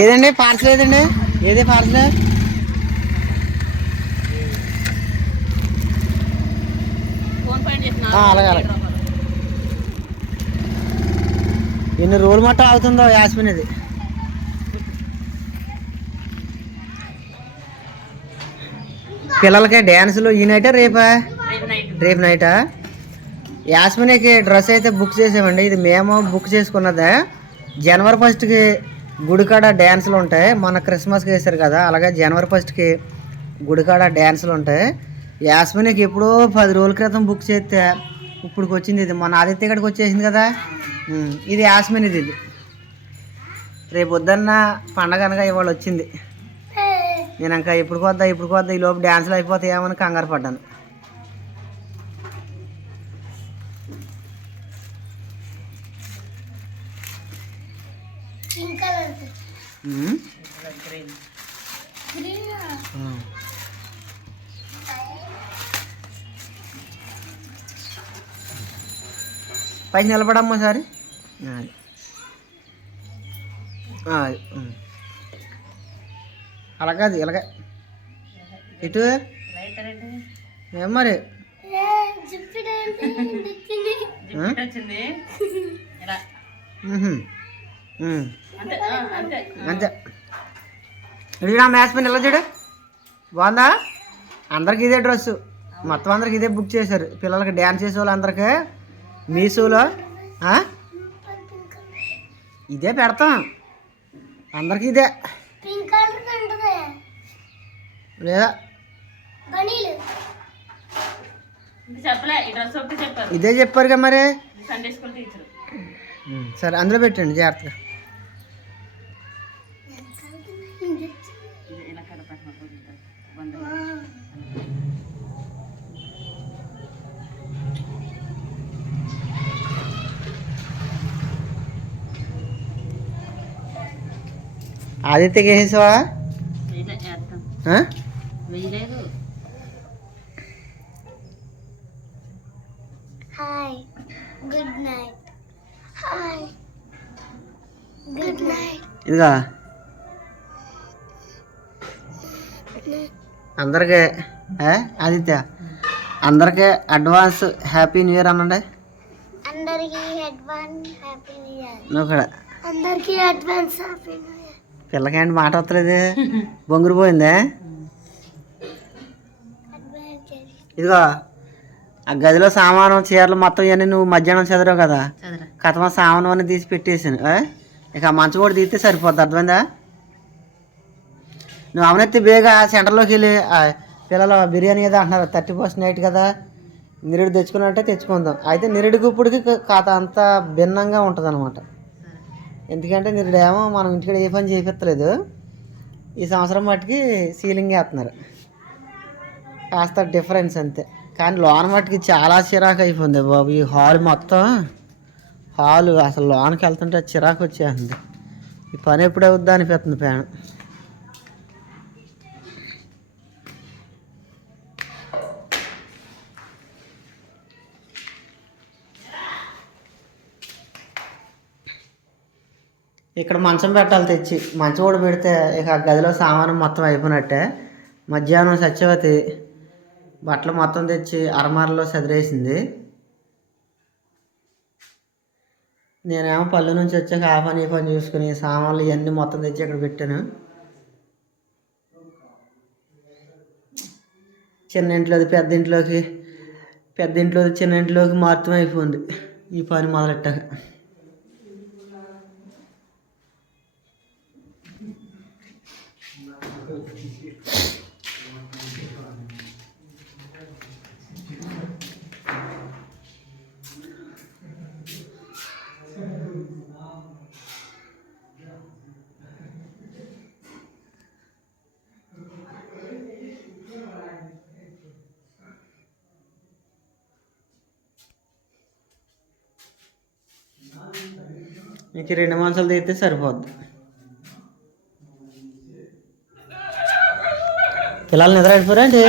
ఏదండి? పార్సల్ ఏదండి? ఏది పార్సల్? అలాగే, అలాగే. ఎన్ని రోజులు మట్ట అవుతుందో యాస్మిన్ ఇది. పిల్లలకి డ్యాన్సులు ఈ నైటా రేపా? రేపు నైటా? యాస్మినికి డ్రెస్ అయితే బుక్ చేసామండి. ఇది మేము బుక్ చేసుకున్నదే. జనవరి ఫస్ట్కి గుడికాడ డ్యాన్సులు ఉంటాయి. మన క్రిస్మస్కి వేశారు కదా అలాగే జనవరి ఫస్ట్కి గుడికాడ డ్యాన్సులు ఉంటాయి. యాస్మినికి ఎప్పుడో పది రోజుల క్రితం బుక్ చేస్తే ఇప్పుడుకి వచ్చింది ఇది. మన ఆదిత్య ఇక్కడికి వచ్చేసింది కదా. ఇది యాస్మిన్ ఇది. ఇది రేపు పొద్దున్న పండగ అనగా ఇవాళ వచ్చింది. నేను ఇంకా ఇప్పుడు కొద్దా ఇప్పుడు కొద్దా ఈ లోపు డ్యాన్సులు అయిపోతాయేమని కంగారు పడ్డాను. పైకి నిలబడమ్మా సారి అది. అలాగది ఇలాగే. ఇటు. ఏం మరి? వచ్చింది. అంతే నా మ్యాచ్ పెన్ ఎలా చూడు? బాగుందా? అందరికి ఇదే డ్రెస్. మొత్తం అందరికి ఇదే బుక్ చేశారు. పిల్లలకి డ్యాన్స్ చేసే వాళ్ళందరికీ మీషోలో ఆ? ఇదే పెడతాం. అందరికి ఇదే. లేదా? ఇది చెప్పలే ఈ డ్రెస్ ఒకటి చెప్పారు. ఇదే చెప్పారుగా మరి? ఇది సండే స్కూల్ టీచర్ ఉమ్, సరే అందులో పెట్టండి జాగ్రత్తగా. ఆదిత్యకి వేసేసావా hi good night hi good night ఇదిగా. అందరికీ? ఆదిత్య అందరికీ అడ్వాన్స్ హ్యాపీ న్యూ ఇయర్ అనండి. అందరికీ అడ్వాన్స్ హ్యాపీ న్యూ ఇయర్ అందరికీ అడ్వాన్స్ హ్యాపీ న్యూ ఇయర్ పిల్లకేంటి మాట వస్తలేదు బొంగురు పోయిందే? ఇదిగో ఆ గదిలో సామాను చీరలు మొత్తం ఇవన్నీ నువ్వు మధ్యాహ్నం చదివావు కదా. కథమ సామాను అన్నీ తీసి పెట్టేసాను? ఇక ఆ మంచం కూడా తీస్తే సరిపోద్ది అర్థమైందా? నువ్వు అవనెత్తి బేగా సెంటర్లోకి వెళ్ళి ఆ పిల్లలు బిర్యానీ ఏదో అంటున్నారు థర్టీ పర్సెంట్ నైట్ కదా. నిరుడు తెచ్చుకున్నట్టే తెచ్చుకుందాం. అయితే నిరుడికి ఇప్పటికి కథ అంతా భిన్నంగా ఉంటుంది అనమాట ఎందుకంటే నిరుడేమో మనం ఇంటికాడ ఏ పని చేపించలేదు ఈ సంవత్సరం మట్టుకి సీలింగ్ వేస్తున్నారు కాస్త డిఫరెన్స్ అంతే. కానీ లోన మట్టుకి చాలా చిరాకు అయిపోయింది బాబు. ఈ హాల్ మొత్తం హాల్ అసలు లోనకి వెళ్తుంటే చిరాకు వచ్చేస్తుంది ఈ పని ఎప్పుడు అవుద్దా అనిపిస్తుంది ప్యాన్ ఇక్కడ మంచం పెట్టాలి తెచ్చి. మంచం కూడా పెడితే ఇక గదిలో సామానం మొత్తం అయిపోయినట్టే. మధ్యాహ్నం సత్యవతి బట్టలు మొత్తం తెచ్చి అరమారలో సదిరేసింది. నేనేమో పళ్ళు నుంచి వచ్చాక ఆ పని ఈ పని చూసుకుని సామాన్లు ఇవన్నీ మొత్తం తెచ్చి ఇక్కడ పెట్టాను. చిన్న ఇంట్లోది పెద్ద ఇంట్లోకి పెద్ద ఇంట్లోది చిన్న ఇంట్లోకి మార్తం అయిపోయింది. ఈ పని మొదలెట్టాక. నీకు రెండు మాంసాలు తెస్తే సరిపోద్ది. పిల్లలు నిద్ర అయిపోయారా ఏంటి?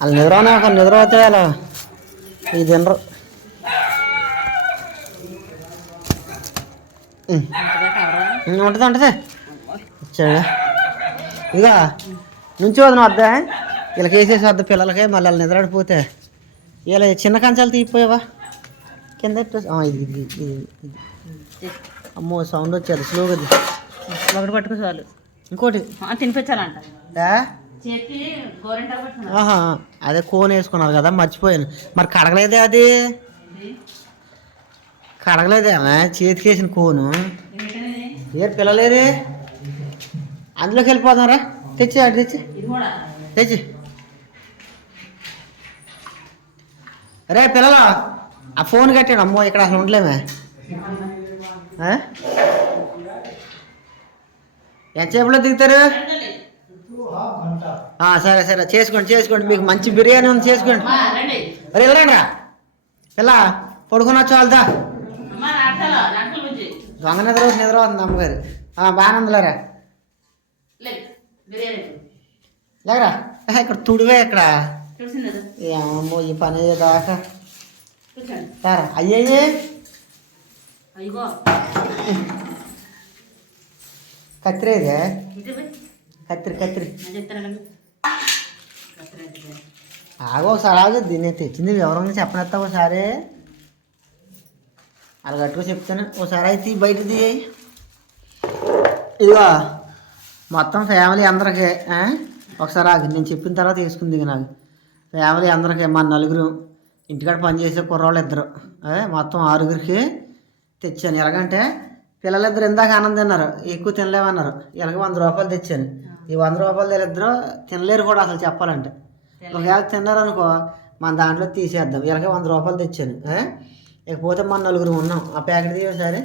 వాళ్ళు నిద్ర ఒక నిద్ర అవుతాయి అలా. ఇది తినరు. ఉంటుంది ఉంటుంది వచ్చాడు ఇదిగా నుంచి వదిన వద్దా? వీళ్ళకి వేసేసి వద్ద పిల్లలకి? మళ్ళీ వాళ్ళు నిద్రడిపోతే ఇలా చిన్న కంచాలు తీయిపోయావా? కింద ఇది ఇది ఇది అమ్మో సౌండ్ వచ్చేది స్లోగా ఇది. ఒకటి పట్టుకో చాలు. ఇంకోటి. తినిపించాలంట. అదే కోన్ వేసుకున్నారు కదా మర్చిపోయాను. మరి కడగలేదే అది? కడగలేదే చేతికి వేసిన కోను. ఏ పిల్లలేదే అందులోకి వెళ్ళిపోతున్నారా తెచ్చి అటు తెచ్చి. తెచ్చి. రే పిల్లలు. ఆ ఫోన్ కట్టాడు అమ్మో ఇక్కడ అసలు ఉండలేమే? ఎంతసేపులో దిగుతారు? సరే సరే చేసుకోండి చేసుకోండి మీకు మంచి బిర్యానీ ఉంది చేసుకోండి. అరే వెళ్ళండి రా పిల్ల నాటకాలు బుజ్జి దొంగ నిద్ర నిద్ర అవుతుంది అమ్మగారు. బాగానే ఉందిలేరా లే బిర్యానీ. లేకరా ఏ, ఇక్కడ తుడివే ఇక్కడ. ఏమమ్మో ఈ పని అయ్యేదాకా సారా అయ్యయ్యే. అయ్యో. కత్తిరేదే? ఇది. కత్తిరి కత్తిరి. కత్తిరి. ఆగో ఒకసారి ఆగు. దీన్ని తెచ్చింది వివరంగా చెప్పనెత్తా ఒకసారి. అలా గట్టుగా చెప్తాను. ఒకసారి అయితే బయట తీయి ఇదిగో మొత్తం ఫ్యామిలీ అందరికి? ఒకసారి ఆగి. నేను చెప్పిన తర్వాత తీసుకుంది నాకు. ఫ్యామిలీ అందరికి మా నలుగురు. ఇంటికాడ పనిచేసే కుర్రోళ్ళు ఇద్దరు ఆ? మొత్తం ఆరుగురికి తెచ్చాను. ఎలాగంటే పిల్లలిద్దరు ఇందాక ఆనందం తిన్నారు. ఎక్కువ తినలేమన్నారు. ఇలాగ వంద రూపాయలు తెచ్చాను. ఈ వంద రూపాయలు వీళ్ళిద్దరు తినలేరు కూడా అసలు చెప్పాలంటే. ఒకవేళ తిన్నారనుకో మన దాంట్లో తీసేద్దాం. ఇలాగే వంద రూపాయలు తెచ్చాను? ఇకపోతే మన నలుగురు ఉన్నాం. ఆ ప్యాకెట్ తీయ ఒకసారి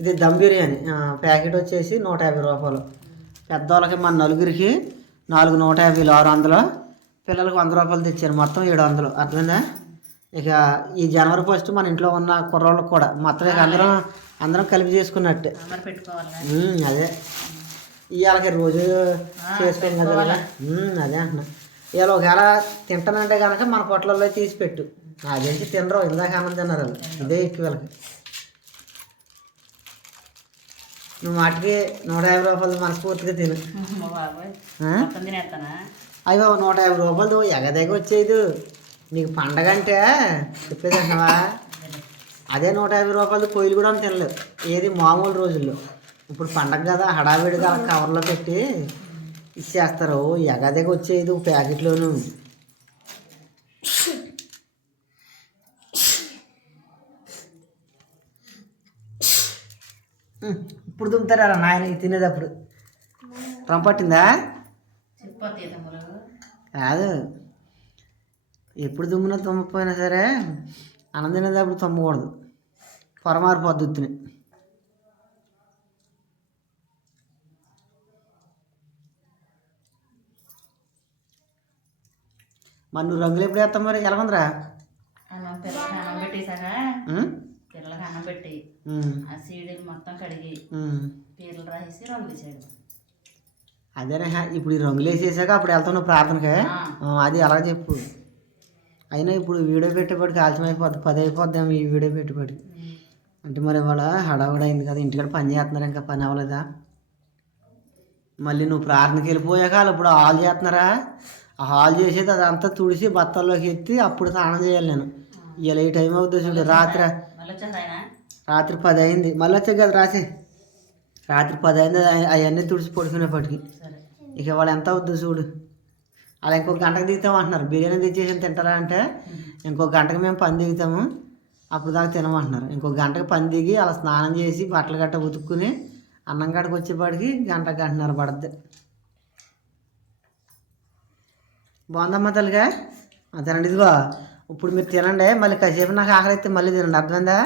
ఇది దమ్ బిర్యానీ. ప్యాకెట్ వచ్చేసి నూట యాభై రూపాయలు. పెద్దవాళ్ళకి మన నలుగురికి నాలుగు నూట యాభైలు ఆరు వందలు. పిల్లలకి వంద రూపాయలు తెచ్చాను మొత్తం ఏడు వందలు. అర్థమైందా? ఇక ఈ జనవరి ఫస్ట్ మన ఇంట్లో ఉన్న కుర్రోళ్ళకి కూడా మొత్తం ఇక అందరం అందరం కలిపి చేసుకున్నట్టే. అదే. ఇవాళకి రోజు చేసుకోం కదా అదే అంటున్నా. ఇవాళ ఒకవేళ తింటానంటే కనుక మన పొట్లలో తీసి పెట్టు. తెలిసి తినరు ఇందాక ఆనందం తిన్నారు వాళ్ళు. ఇదే ఎక్కువ వీళ్ళకి. నువ్వు వాటికి నూట యాభై రూపాయలు మనస్ఫూర్తిగా తిను. అవి ఒక నూట యాభై రూపాయలు ఎగదేగ వచ్చేది. నీకు పండగ అంటే చెప్పేది అంటున్నావా అదే నూట యాభై రూపాయలు పొయ్యిలు కూడా తినలేదు. ఏది మామూలు రోజుల్లో. ఇప్పుడు పండగ కదా హడావిడిగా కవర్లో పెట్టి ఇచ్చేస్తారు. ఎగదేగ వచ్చేది ప్యాకెట్లోను. ఇప్పుడు దుమ్ముతారా నాయన? ఇది తినేటప్పుడు. పట్టిందా? కాదు. ఎప్పుడు దుమ్మున తుమ్మకపోయినా సరే అన్నం తినేటప్పుడు తుమ్మకూడదు. పొరమారు పద్ధతిని. మరి నువ్వు రంగులు ఎప్పుడు వేస్తావు మరి ఎలా ఉందిరా అన్నం పెట్టేశాక? పిల్లలకి అన్నం పెట్టి ఆ సీడీలు మొత్తం కడిగి. పీర్లు రాసేసి రంగులు చేయడం అదేనే ఇప్పుడు ఈ రంగులు వేసేసాక అప్పుడు వెళ్తావు ప్రార్థనకే? అది అలా చెప్పు. అయినా ఇప్పుడు వీడియో పెట్టేపటికి ఆలస్యం అయిపోద్ది పది అయిపోద్దాం ఈ వీడియో పెట్టేపటికి అంటే మరి ఇవాళ హడావుడి అయింది కదా ఇంటికాడ పని చేస్తున్నారు ఇంకా పని అవ్వలేదా? మళ్ళీ నువ్వు ప్రార్థనకి వెళ్ళిపోయాక వాళ్ళు ఇప్పుడు హాల్ చేస్తున్నారా? ఆ హాల్ చేసేది అదంతా తుడిసి బత్తల్లోకి ఎత్తి అప్పుడు స్నానం చేయాలి నేను. ఇలా ఈ టైం అవుతుంది చూడు రాత్రి రాత్రి పది అయింది. మళ్ళీ వచ్చే కదా రాసి. రాత్రి పది అయింది అవి- అవన్నీ తుడిచి పడుకునేప్పటికి. ఇక వాళ్ళు ఎంత అవుద్దు చూడు. అలా ఇంకొక గంటకు దిగుతాం అంటున్నారు. బిర్యానీ తెచ్చేసి తింటారా అంటే ఇంకొక గంటకు మేము పని దిగుతాము. అప్పుడు దాకా తినమంటున్నారు ఇంకొక గంటకు పని దిగి అలా స్నానం చేసి బట్టలు గట్ట ఉతుక్కుని అన్నం గడకు వచ్చేపాటికి గంట గంటన్నర పడద్ది. బాగుందమ్మా తల్లిగా? తినండి ఇదిగో. ఇప్పుడు మీరు తినండి. మళ్ళీ కాసేపు నాకు ఆకలి అయితే మళ్ళీ తినండి. అర్థమైందా?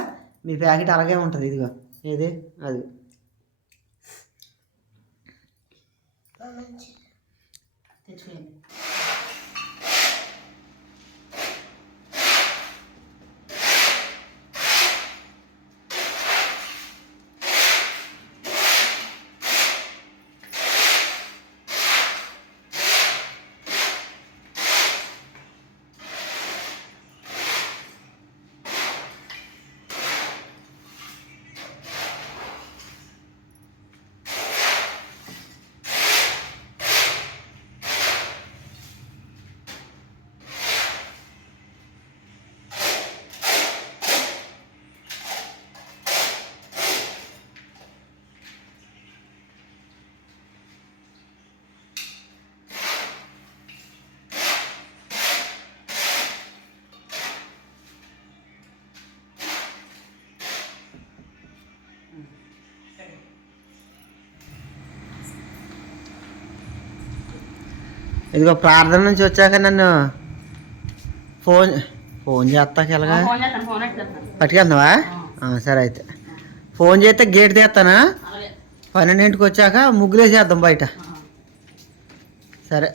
మీ ప్యాకెట్ అలాగే ఉంటుంది. ఇదిగో. ఏది? అది. Babacığım. Geçelim. ఇదిగో ప్రార్థన నుంచి వచ్చాక నన్ను ఫోన్ ఫోన్ చేస్తాక ఎలాగా ఆ, సరే అయితే. ఫోన్ చేస్తే గేట్ తీస్తానా? పన్నెండింటికి వచ్చాక ముగ్గులేసేద్దాం బయట. సరే.